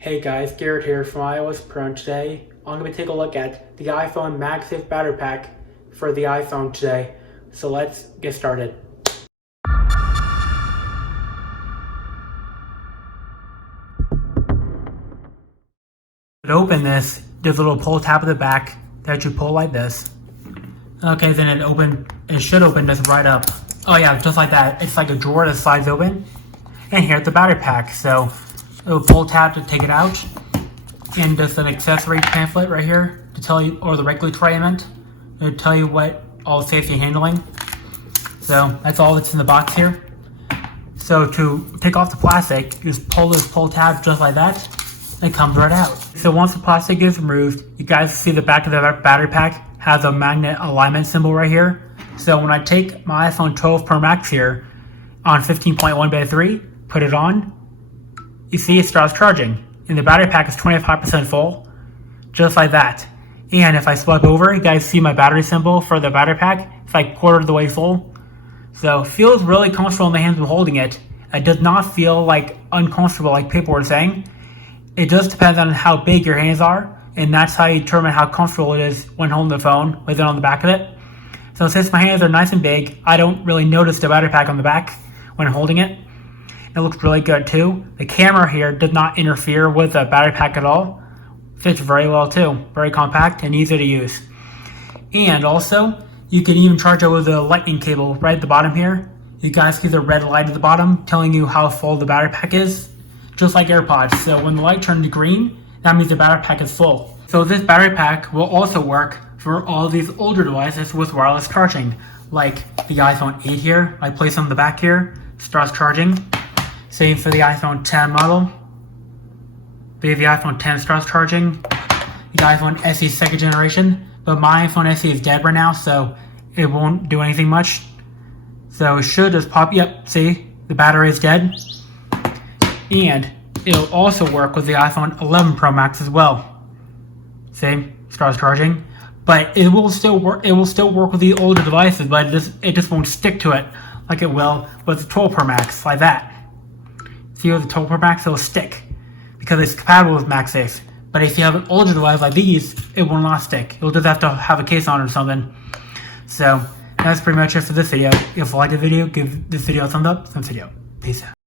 Hey guys, Garrett here from iOS Pro, and today I'm going to take a look at the iPhone MagSafe battery pack for the iPhone today. So let's get started. To open this, there's a little pull tab at the back that you pull like this. Okay, then it should open this right up. Oh yeah, just like that. It's like a drawer that slides open. And here's the battery pack. So a little pull tab to take it out. And just an accessory pamphlet right here to tell you, or the regulatory element, to tell you what all safety handling. So that's all that's in the box here. So to take off the plastic, you just pull this pull tab just like that, and it comes right out. So once the plastic is removed, you guys see the back of the battery pack has a magnet alignment symbol right here. So when I take my iPhone 12 Pro Max here on 15.1 beta 3, put it on, you see it starts charging. And the battery pack is 25% full, just like that. And if I swipe over, you guys see my battery symbol for the battery pack. It's like quarter of the way full. So it feels really comfortable in the hands of holding it. It does not feel like uncomfortable like people were saying. It just depends on how big your hands are, and that's how you determine how comfortable it is when holding the phone with it on the back of it. So since my hands are nice and big, I don't really notice the battery pack on the back when holding it. It looks really good too. The camera here does not interfere with the battery pack at all. Fits very well too. Very compact and easy to use. And also, you can even charge it with a lightning cable right at the bottom here. You guys see the red light at the bottom telling you how full the battery pack is. Just like AirPods. So when the light turns green, that means the battery pack is full. So this battery pack will also work for all these older devices with wireless charging. Like the iPhone 8 here. I place on the back here. Starts charging. Same for the iPhone 10 model. The iPhone 10 starts charging. The iPhone SE second generation. But my iPhone SE is dead right now, so it won't do anything much. So it should just pop, yep, see, the battery is dead. And it'll also work with the iPhone 11 Pro Max as well. See, starts charging. But it will still work with the older devices, but it just won't stick to it like it will with the 12 Pro Max, like that. See, with the 12 Pro Max, it'll stick because it's compatible with MagSafe. But if you have an older device like these, it will not stick. You'll just have to have a case on it or something. So that's pretty much it for this video. If you liked the video, give this video a thumbs up. Peace out.